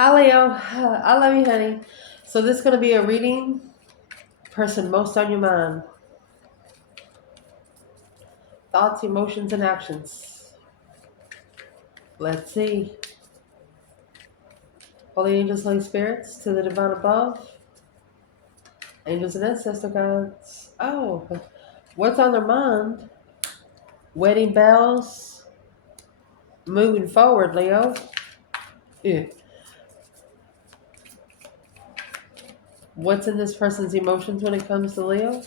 Hi, Leo. I love you, honey. So this is going to be a reading. Person most on your mind. Thoughts, emotions, and actions. Let's see. Holy angels, holy spirits, to the divine above. Angels and ancestor gods. Oh, what's on their mind? Wedding bells. Moving forward, Leo. Yeah. What's in this person's emotions when it comes to Leo?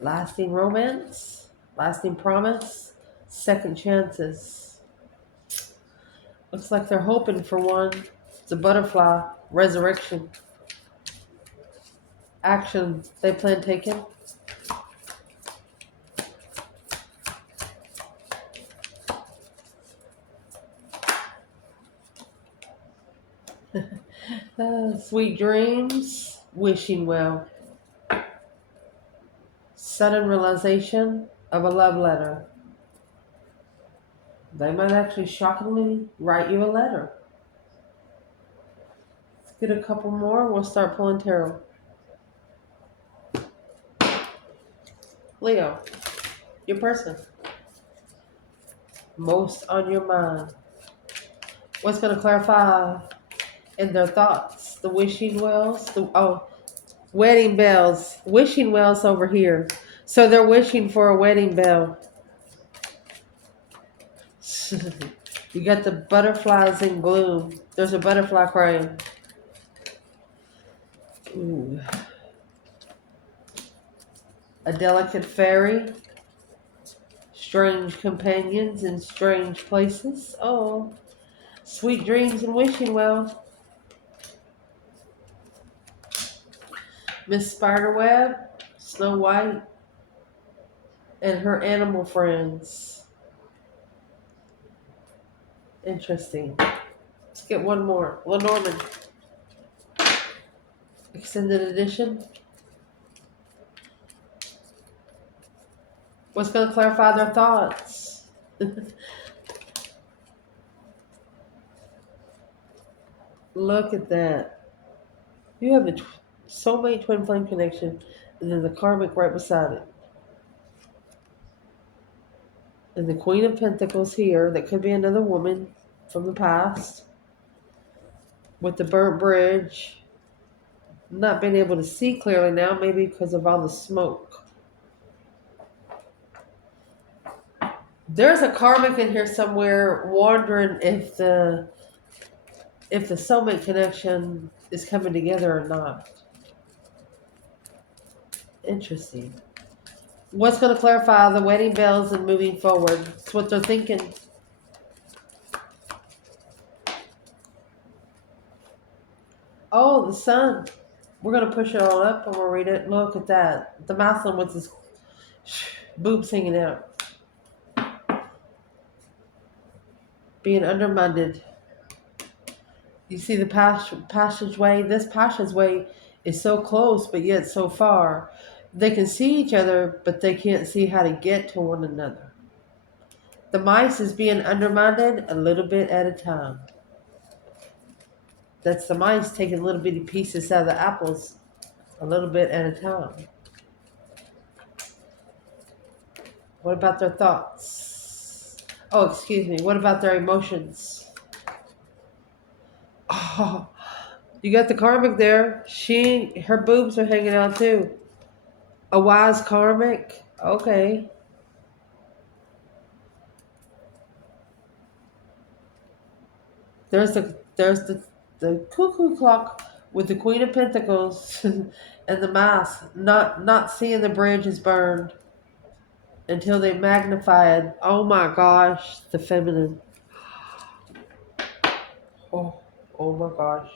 Lasting romance. Lasting promise. Second chances. Looks like they're hoping for one. It's a butterfly. Resurrection. Action they plan taking. Sweet dreams. Wishing well. Sudden realization of a love letter. They might actually shockingly write you a letter. Let's get a couple more. We'll start pulling tarot. Leo, your person. Most on your mind. What's going to clarify in their thoughts? The wishing wells. Wedding bells. Wishing wells over here. So they're wishing for a wedding bell. You got the butterflies in gloom. There's a butterfly crying. Ooh. A delicate fairy. Strange companions in strange places. Oh. Sweet dreams and wishing well. Miss Spiderweb, Snow White, and her animal friends. Interesting. Let's get one more. Lenormand. Extended edition. What's going to clarify their thoughts? Look at that. You have a soulmate twin flame connection, and then the karmic right beside it. And the Queen of Pentacles here. That could be another woman from the past. With the burnt bridge. Not being able to see clearly now, maybe because of all the smoke. There's a karmic in here somewhere wondering if the soulmate connection is coming together or not. Interesting. What's going to clarify the wedding bells and moving forward? It's what they're thinking. Oh, the sun. We're going to push it on up and we'll read it. Look at that. The masculine with his boobs hanging out. Being undermined. You see the passageway? This passageway is so close, but yet so far. They can see each other, but they can't see how to get to one another. The mice is being undermined a little bit at a time. That's the mice taking little bitty pieces out of the apples a little bit at a time. What about their thoughts? Oh, excuse me. What about their emotions? Oh, you got the karmic there. Her boobs are hanging out too. A wise karmic. Okay. There's the cuckoo clock with the Queen of Pentacles and the mask. Not seeing the bridge is burned until they magnify it. Oh my gosh, the feminine. Oh my gosh.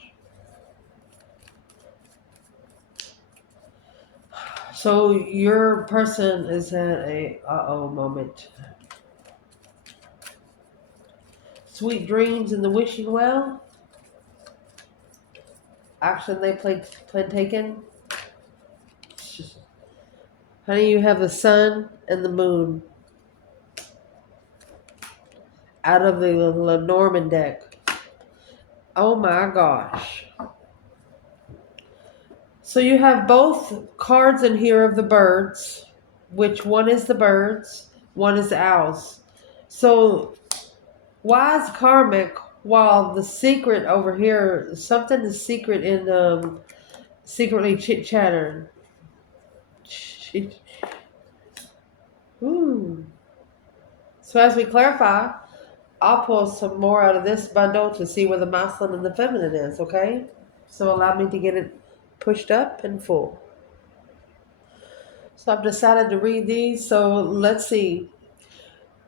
So your person is at a uh-oh moment. Sweet dreams in the wishing well. Action they plan taken. Honey, you have the sun and the moon. out of the Lenormand deck. Oh my gosh. So you have both cards in here of the birds, which one is the birds, one is the owls. So why is karmic while the secret over here, something is secret in secretly chit chattering? Ooh. So as we clarify, I'll pull some more out of this bundle to see where the masculine and the feminine is, okay? So allow me to get it pushed up and full. So I've decided to read these. So let's see.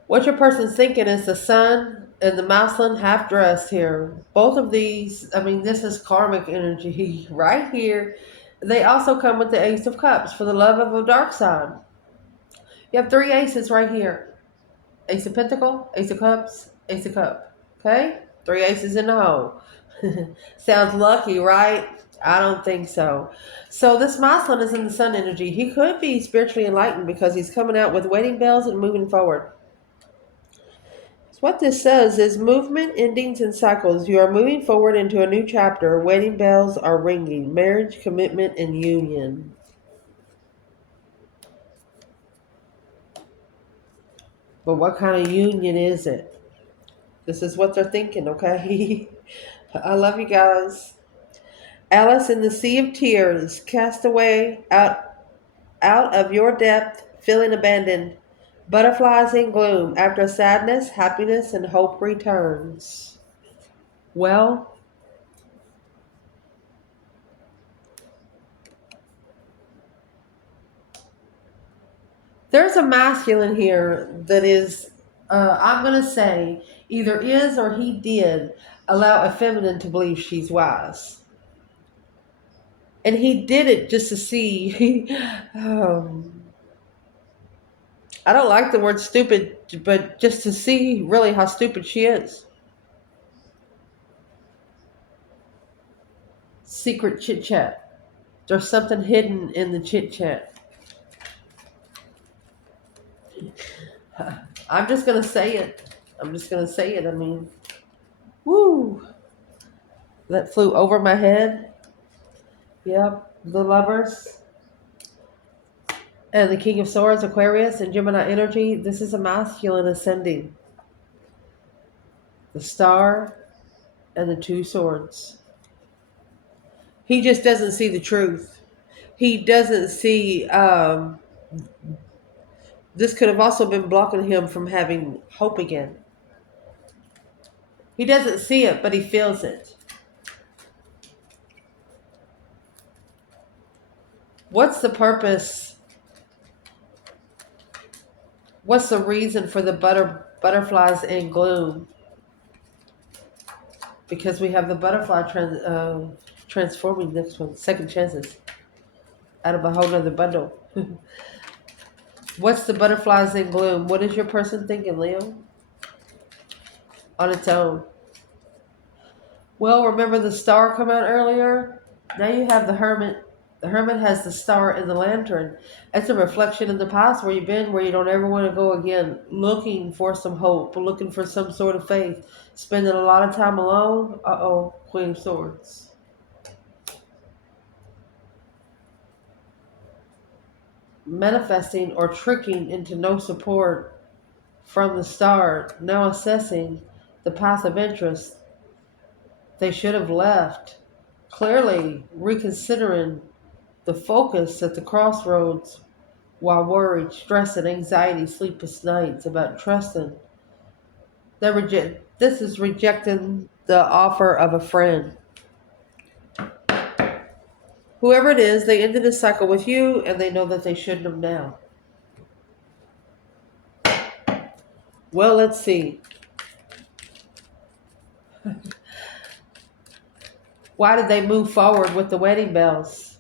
What your person's thinking is the sun and the masculine half dressed here. Both of these, I mean, this is karmic energy right here. They also come with the Ace of Cups for the love of a dark side. You have three aces right here. Ace of Pentacle, Ace of Cups, Ace of Cup. Okay? Three aces in the hole. Sounds lucky, right? I don't think so. So this masculine is in the sun energy. He could be spiritually enlightened because he's coming out with wedding bells and moving forward. So what this says is movement, endings, and cycles. You are moving forward into a new chapter. Wedding bells are ringing. Marriage, commitment, and union. But what kind of union is it? This is what they're thinking, okay? I love you guys. Alice in the Sea of Tears, cast away out of your depth, feeling abandoned. Butterflies in gloom. After sadness, happiness, and hope returns. Well, there's a masculine here that is, I'm going to say, either is or he did allow a feminine to believe she's wise. And he did it just to see. I don't like the word stupid, but just to see really how stupid she is. Secret chit chat. There's something hidden in the chit chat. I'm just going to say it. I'm just going to say it. I mean, woo. That flew over my head. Yep. The lovers. And the King of Swords, Aquarius, and Gemini energy. This is a masculine ascending. The star and the two swords. He just doesn't see the truth. He doesn't see. This could have also been blocking him from having hope again. He doesn't see it, but he feels it. What's the purpose? What's the reason for the butterflies in gloom? Because we have the butterfly transforming this one, second chances, out of a whole other bundle. What's the butterflies in gloom? What is your person thinking, Leo? On its own. Well, remember the star come out earlier? Now you have the hermit. The hermit has the star in the lantern. It's a reflection in the past where you've been, where you don't ever want to go again, looking for some hope, looking for some sort of faith, spending a lot of time alone. Queen of Swords. Manifesting or tricking into no support from the start, now assessing the path of interest they should have left, clearly reconsidering the focus at the crossroads while worried, stress, and anxiety, sleepless nights about trusting. This is rejecting the offer of a friend. Whoever it is, they ended this cycle with you and they know that they shouldn't have now. Well, let's see. Why did they move forward with the wedding bells?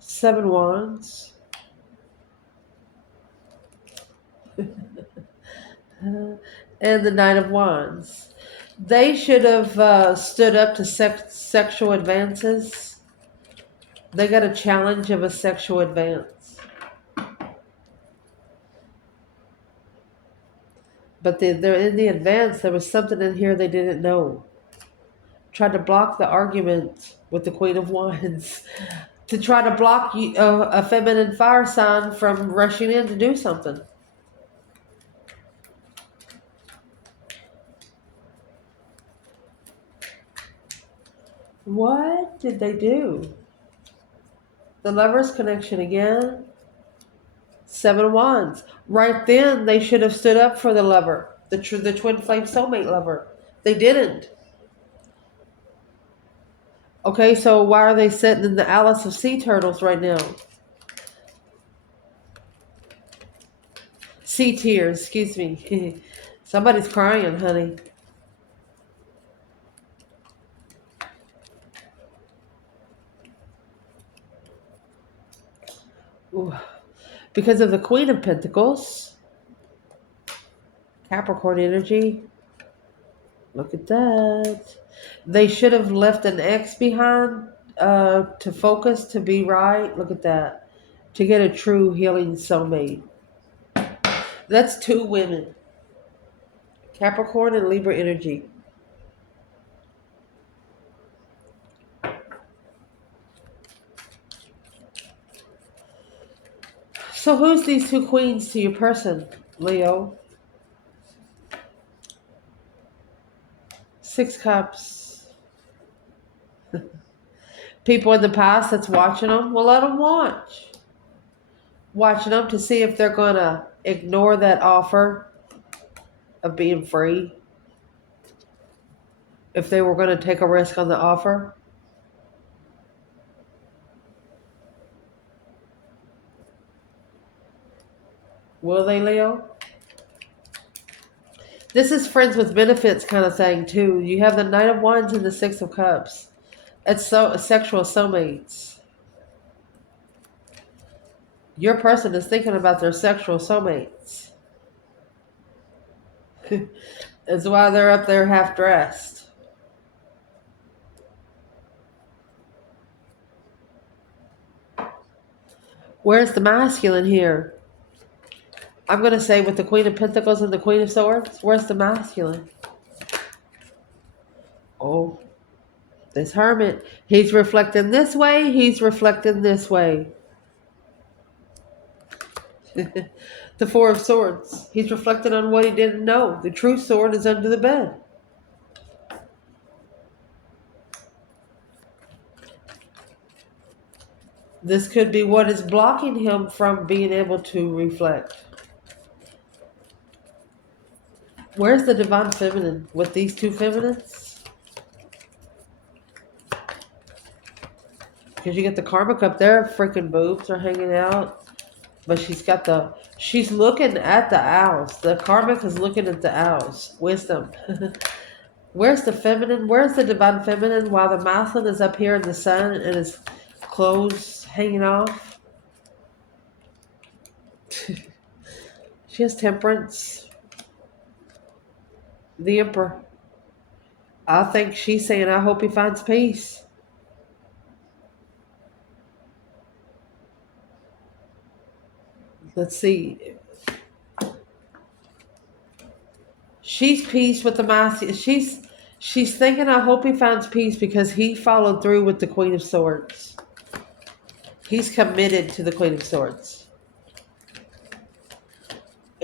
7 Wands. And the Knight of Wands. They should have stood up to sexual advances. They got a challenge of a sexual advance. But they're in the advance. There was something in here they didn't know. Tried to block the argument with the Queen of Wands. To try to block a feminine fire sign from rushing in to do something. What did they do? The Lovers connection again. 7 of Wands. Right then, they should have stood up for the lover, the twin flame soulmate lover. They didn't. Okay, so why are they sitting in the Alice of Sea Turtles right now? Sea tears, excuse me. Somebody's crying, honey. Ooh. Because of the Queen of Pentacles. Capricorn energy. Look at that. They should have left an ex behind to focus, to be right. Look at that. To get a true healing soulmate. That's 2 women. Capricorn and Libra energy. So who's these 2 queens to your person, Leo? 6 cups. People in the past that's watching them, well, let them watch. Watching them to see if they're going to ignore that offer of being free. If they were going to take a risk on the offer. Will they, Leo? This is friends with benefits kind of thing, too. You have the Knight of Wands and the 6 of Cups. It's sexual soulmates. Your person is thinking about their sexual soulmates. That's why they're up there half dressed. Where's the masculine here? I'm going to say with the Queen of Pentacles and the Queen of Swords, where's the masculine? Oh, this Hermit. He's reflecting this way. He's reflecting this way. The 4 of Swords. He's reflecting on what he didn't know. The true sword is under the bed. This could be what is blocking him from being able to reflect. Where's the Divine Feminine with these 2 feminines? Because you get the Karmic up there, freaking boobs are hanging out. But she's looking at the owls. The Karmic is looking at the owls. Wisdom. Where's the feminine? Where's the Divine Feminine while the masculine is up here in the sun and his clothes hanging off? She has Temperance. The Emperor. I think she's saying, I hope he finds peace. Let's see. She's peace with the masculine. She's thinking, I hope he finds peace because he followed through with the Queen of Swords. He's committed to the Queen of Swords.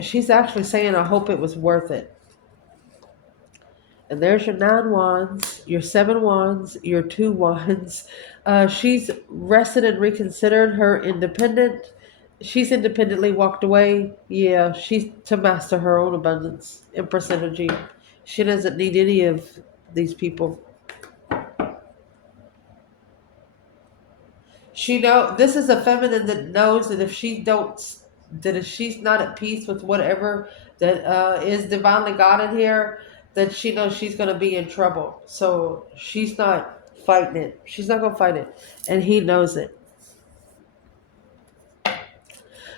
She's actually saying, I hope it was worth it. And there's your 9 wands, your 7 wands, your 2 wands. She's rested and reconsidered her independent. She's independently walked away. Yeah, she's to master her own abundance. Empress energy. She doesn't need any of these people. This is a feminine that knows that if she's not at peace with whatever that is divinely God in here, that she knows she's going to be in trouble. So she's not fighting it. She's not going to fight it. And he knows it.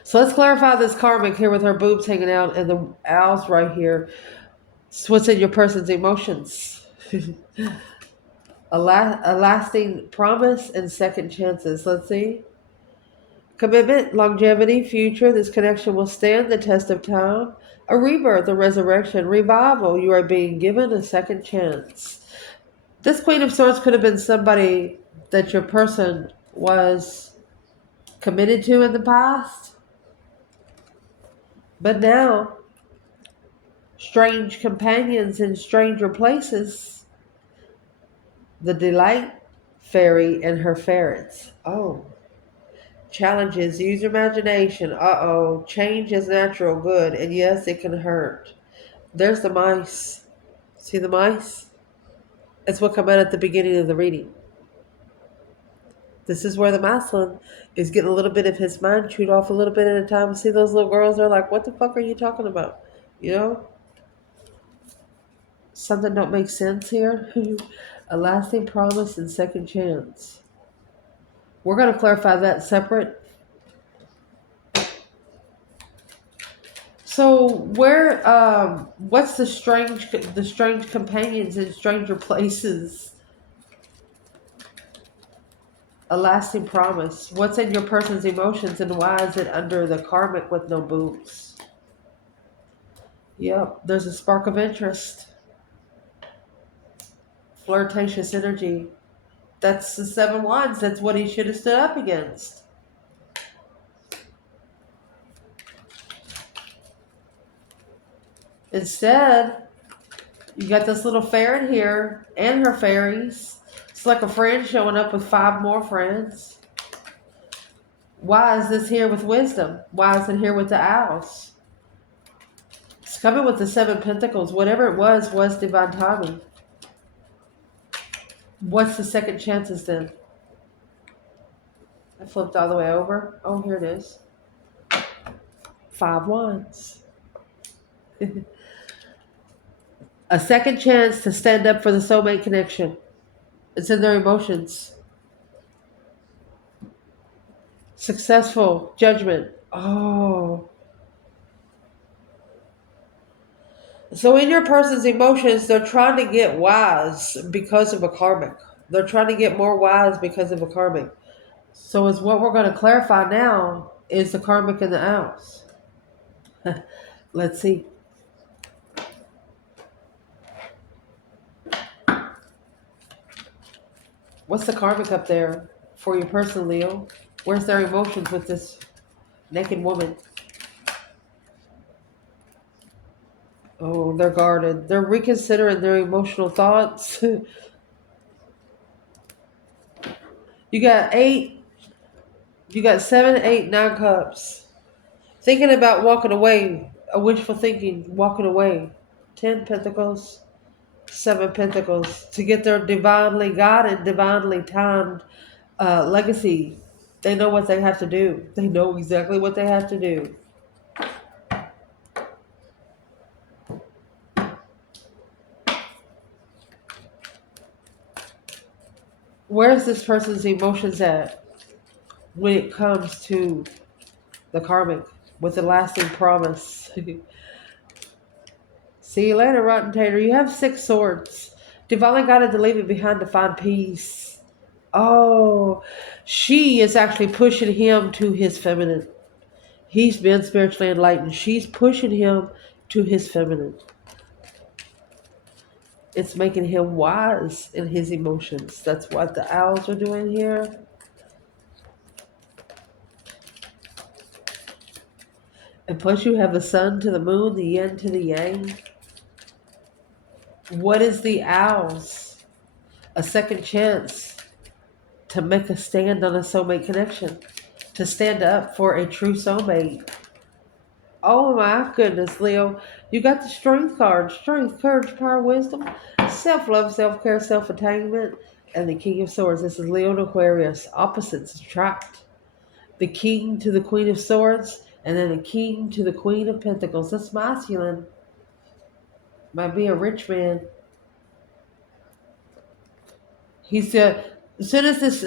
So let's clarify this Karmic here with her boobs hanging out and the owls right here. So what's in your person's emotions? A lasting promise and second chances. Let's see. Commitment, longevity, future. This connection will stand the test of time. A rebirth, a resurrection, revival. You are being given a second chance. This Queen of Swords could have been somebody that your person was committed to in the past. But now, strange companions in stranger places. The Delight Fairy and her ferrets. Oh. Challenges, use your imagination. Uh-oh. Change is natural, good. And yes, it can hurt. There's the mice. See the mice? It's what come out at the beginning of the reading. This is where the masculine is getting a little bit of his mind chewed off a little bit at a time. See those little girls? They're like, what the fuck are you talking about? You know? Something don't make sense here. A lasting promise and second chance. We're going to clarify that separate. So what's the strange companions in stranger places? A lasting promise. What's in your person's emotions and why is it under the karmic with no boots? Yep, there's a spark of interest. Flirtatious energy. That's the 7 Wands. That's what he should have stood up against. Instead, you got this little ferret here and her fairies. It's like a friend showing up with 5 more friends. Why is this here with wisdom? Why is it here with the owls? It's coming with the 7 pentacles. Whatever it was divine timing. What's the second chances then? I flipped all the way over. Oh, here it is. 5 Wands. A second chance to stand up for the soulmate connection. It's in their emotions. Successful judgment. Oh. So in your person's emotions, they're trying to get wise because of a karmic. They're trying to get more wise because of a karmic. So is what we're going to clarify now is the karmic and the owls. Let's see. What's the karmic up there for your person, Leo? Where's their emotions with this naked woman? Oh, they're guarded. They're reconsidering their emotional thoughts. You got 8. You got 7, 8, 9 cups. Thinking about walking away. A wishful thinking, walking away. 10 pentacles. 7 pentacles. To get their divinely guided, divinely timed legacy. They know what they have to do. They know exactly what they have to do. Where's this person's emotions at when it comes to the karmic with the lasting promise? See you later, Rotten Tater. You have 6 swords. Divinely guided to leave it behind to find peace. Oh, she is actually pushing him to his feminine. He's been spiritually enlightened. She's pushing him to his feminine. It's making him wise in his emotions. That's what the owls are doing here. And plus you have the sun to the moon, the yin to the yang. What is the owls? A second chance to make a stand on a soulmate connection. To stand up for a true soulmate. Oh my goodness, Leo. You got the strength card. Strength, courage, power, wisdom, self-love, self-care, self-attainment, and the King of Swords. This is Leo and Aquarius. Opposites attract. The King to the Queen of Swords, and then the King to the Queen of Pentacles. That's masculine. Might be a rich man. He's as soon as this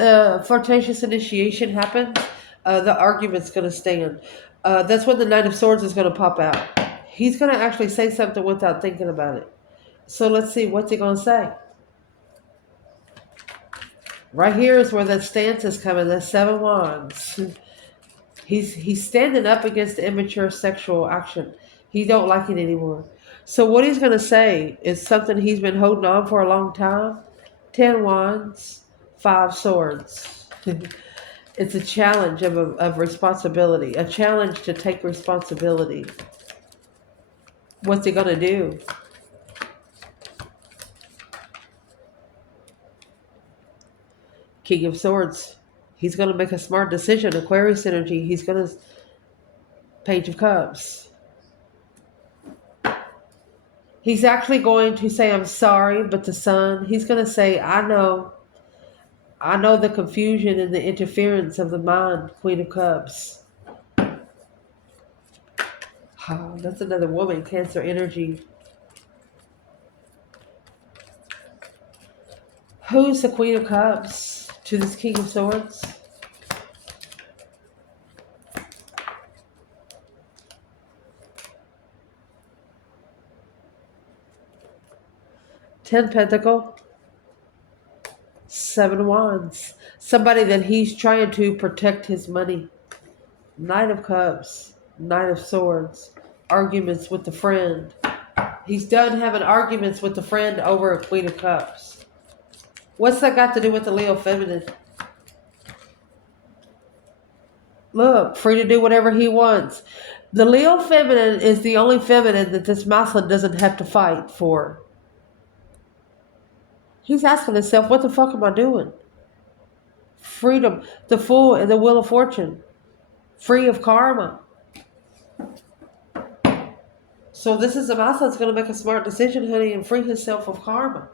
flirtatious initiation happens, the argument's going to stand. That's when the Knight of Swords is going to pop out. He's going to actually say something without thinking about it. So let's see, what's he going to say? Right here is where that stance is coming, the 7 Wands. He's standing up against the immature sexual action. He don't like it anymore. So what he's going to say is something he's been holding on for a long time. 10 wands, 5 swords. It's a challenge of responsibility, a challenge to take responsibility. What's he going to do? King of Swords. He's going to make a smart decision. Aquarius energy. He's going to... Page of Cups. He's actually going to say, I'm sorry, but the Sun, he's going to say, I know the confusion and the interference of the mind, Queen of Cups. Oh, that's another woman, Cancer energy. Who's the Queen of Cups to this King of Swords? Ten Pentacle, 7 Wands. Somebody that he's trying to protect his money. Knight of Cups, Knight of Swords. Arguments with the friend. He's done having arguments with the friend over a Queen of Cups. What's that got to do with the Leo feminine? Look, free to do whatever he wants. The Leo feminine is the only feminine that this masculine doesn't have to fight for. He's asking himself, what the fuck am I doing? Freedom, the Fool and the Wheel of Fortune. Free of karma. So this is a masculine that's going to make a smart decision, honey, and free himself of karma.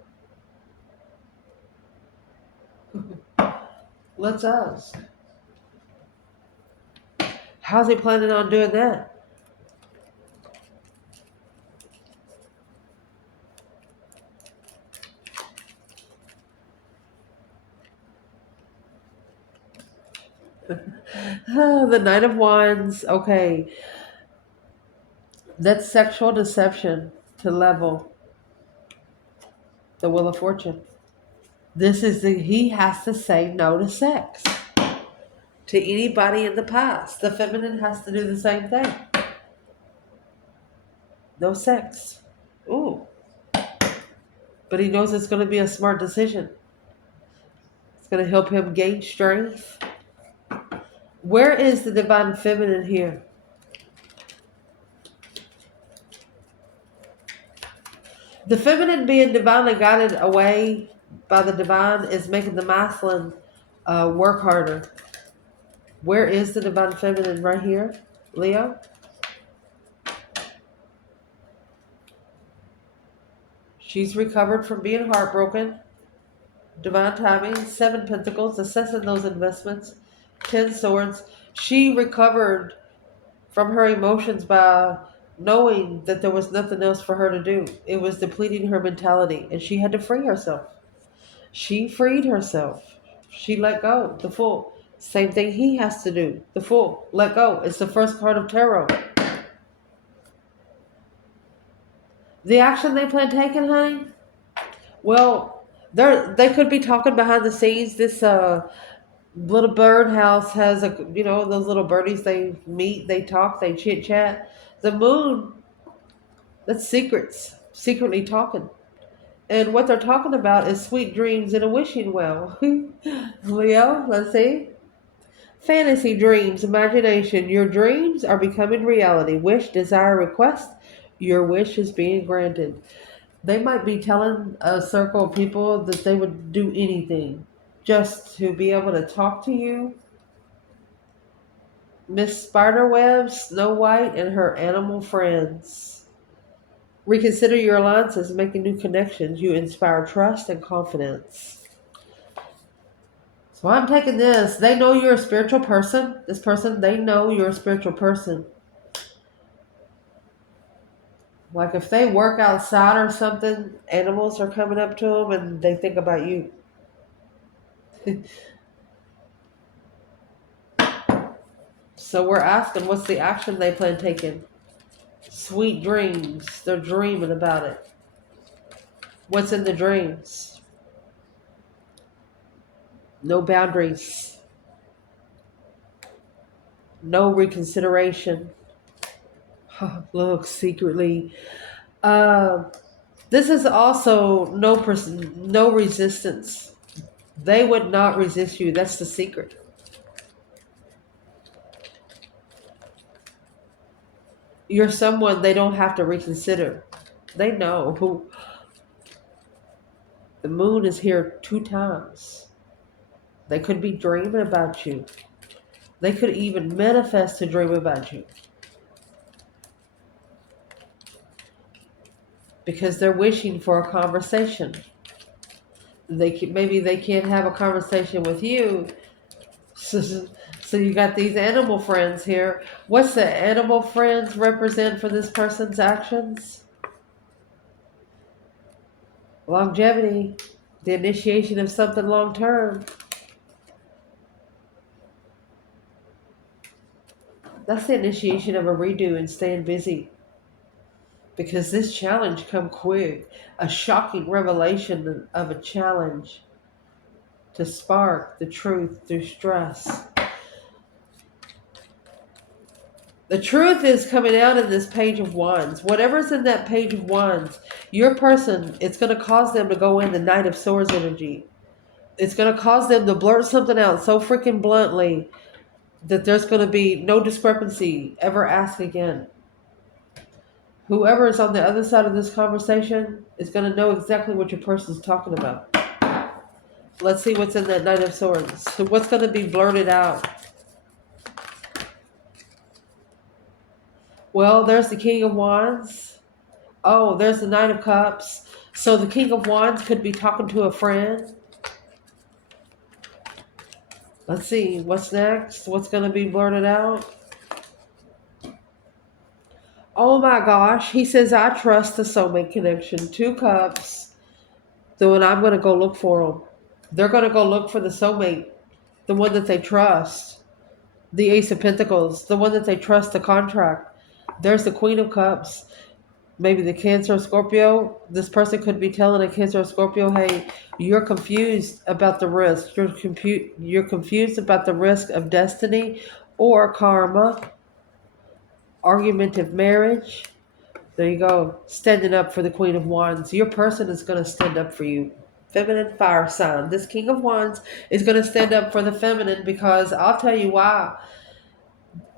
Let's ask. How's he planning on doing that? The Knight of Wands. Okay. That's sexual deception to level the Wheel of Fortune. This is he has to say no to sex. To anybody in the past. The feminine has to do the same thing. No sex. Ooh. But he knows it's going to be a smart decision. It's going to help him gain strength. Where is the divine feminine here? The feminine being divinely guided away by the divine is making the masculine work harder. Where is the divine feminine? Right here, Leo. She's recovered from being heartbroken. Divine timing. 7 Pentacles. Assessing those investments. 10 Swords. She recovered from her emotions by knowing that there was nothing else for her to do. It was depleting her mentality, and she had to free herself. She freed herself. She let go. The Fool. Same thing he has to do. The Fool. Let go. It's the first card of tarot. The action they plan taking, honey? Well, they could be talking behind the scenes. This little bird house has those little birdies. They meet, they talk, they chit chat. The moon, that's secrets, secretly talking. And what they're talking about is sweet dreams and a wishing well. Leo, let's see. Fantasy dreams, imagination. Your dreams are becoming reality. Wish, desire, request. Your wish is being granted. They might be telling a circle of people that they would do anything just to be able to talk to you. Miss Spiderweb, Snow White, and her animal friends. Reconsider your alliances, making new connections. You inspire trust and confidence. So I'm taking this. They know you're a spiritual person. This person, they know you're a spiritual person. Like if they work outside or something, animals are coming up to them and they think about you. So we're asking, what's the action they plan taking? Sweet dreams. They're dreaming about it. What's in the dreams? No boundaries. No reconsideration. Look, secretly. Uh, this is also no resistance. They would not resist you. That's the secret. You're someone they don't have to reconsider. They know who the moon is here 2 times. They could be dreaming about you. They could even manifest to dream about you because they're wishing for a conversation. Maybe they can't have a conversation with you. So you got these animal friends here. What's the animal friends represent for this person's actions? Longevity, the initiation of something long term. That's the initiation of a redo and staying busy. Because this challenge come quick. A shocking revelation of a challenge to spark the truth through stress. The truth is coming out in this page of wands. Whatever's in that page of wands, your person, it's going to cause them to go in the Knight of Swords energy. It's going to cause them to blurt something out so freaking bluntly that there's going to be no discrepancy. Ever ask again. Whoever is on the other side of this conversation is going to know exactly what your person's talking about. Let's see what's in that Knight of Swords. So what's going to be blurted out? Well, there's the King of Wands. Oh, there's the Knight of Cups. So the King of Wands could be talking to a friend. Let's see. What's next? What's going to be blurted out? Oh my gosh. He says, I trust the soulmate connection. 2 cups. So when I'm going to go look for them. They're going to go look for the soulmate. The one that they trust. The Ace of Pentacles. The one that they trust to contract. There's the Queen of Cups. Maybe the Cancer or Scorpio. This person could be telling a Cancer or Scorpio, hey, you're confused about the risk. You're confused about the risk of destiny or karma. Argumentative marriage. There you go. Standing up for the Queen of Wands. Your person is going to stand up for you. Feminine fire sign. This King of Wands is going to stand up for the feminine because I'll tell you why.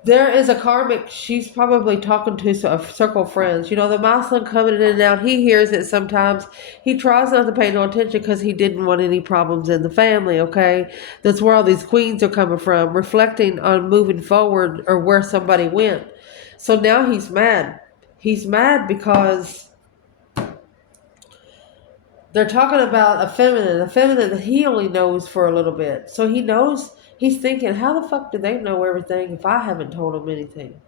There is a karmic, she's probably talking to a circle of friends. You know, the masculine coming in and out, he hears it sometimes. He tries not to pay no attention because he didn't want any problems in the family, okay? That's where all these queens are coming from, reflecting on moving forward or where somebody went. So now he's mad. He's mad because they're talking about a feminine that he only knows for a little bit. So he knows, he's thinking, how the fuck do they know everything if I haven't told them anything?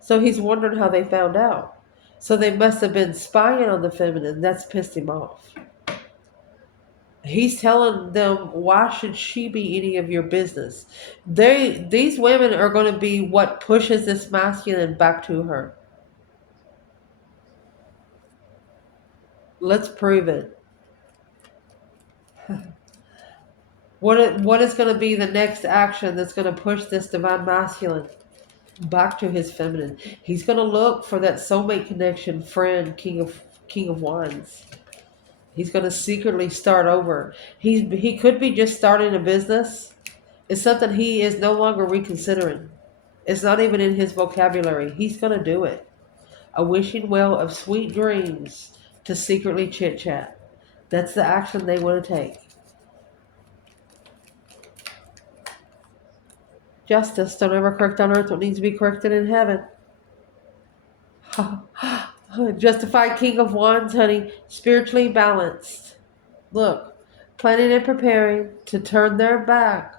So he's wondering how they found out. So they must have been spying on the feminine. That's pissed him off. He's telling them, why should she be any of your business? These women are going to be what pushes this masculine back to her. Let's prove it. What is going to be the next action that's going to push this divine masculine back to his feminine? He's going to look for that soulmate connection, friend, King of Wands. He's going to secretly start over. He could be just starting a business. It's something he is no longer reconsidering. It's not even in his vocabulary. He's going to do it. A wishing well of sweet dreams to secretly chit chat. That's the action they want to take. Justice. Don't ever correct on earth what needs to be corrected in heaven. Justified King of Wands, honey. Spiritually balanced. Look, planning and preparing to turn their back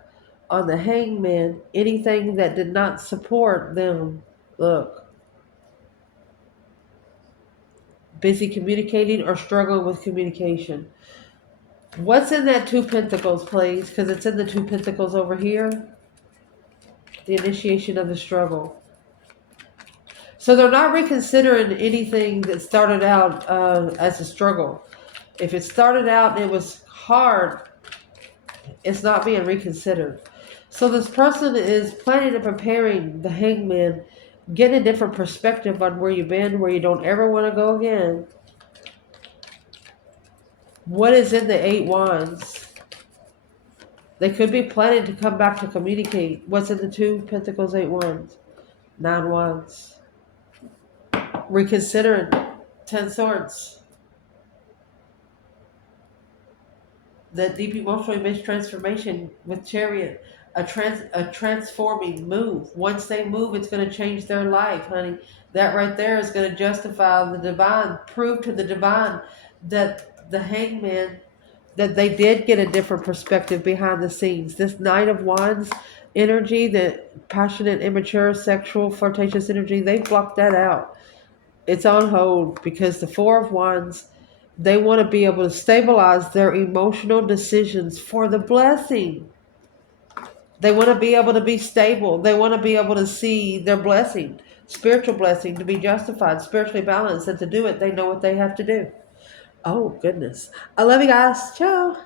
on the hangman, anything that did not support them. Look. Busy communicating or struggling with communication. What's in that 2 Pentacles, please? Because it's in the 2 Pentacles over here. The initiation of the struggle. So they're not reconsidering anything that started out as a struggle. If it started out and it was hard, it's not being reconsidered. So this person is planning and preparing the hangman Get a different perspective on where you've been, where you don't ever want to go again. What is in the 8 wands? They could be planning to come back to communicate. What's in the 2 pentacles, 8 wands? 9 wands. Reconsidering. 10 swords. That deep emotional image transformation with chariot. A transforming move. Once they move, it's going to change their life, honey. That right there is going to justify the divine, prove to the divine that the hangman, that they did get a different perspective behind the scenes. This Knight of Wands energy, the passionate, immature, sexual, flirtatious energy, they blocked that out. It's on hold because the Four of Wands, they want to be able to stabilize their emotional decisions for the blessing. They want to be able to be stable. They want to be able to see their blessing, spiritual blessing, to be justified, spiritually balanced, and to do it, they know what they have to do. Oh, goodness. I love you guys. Ciao.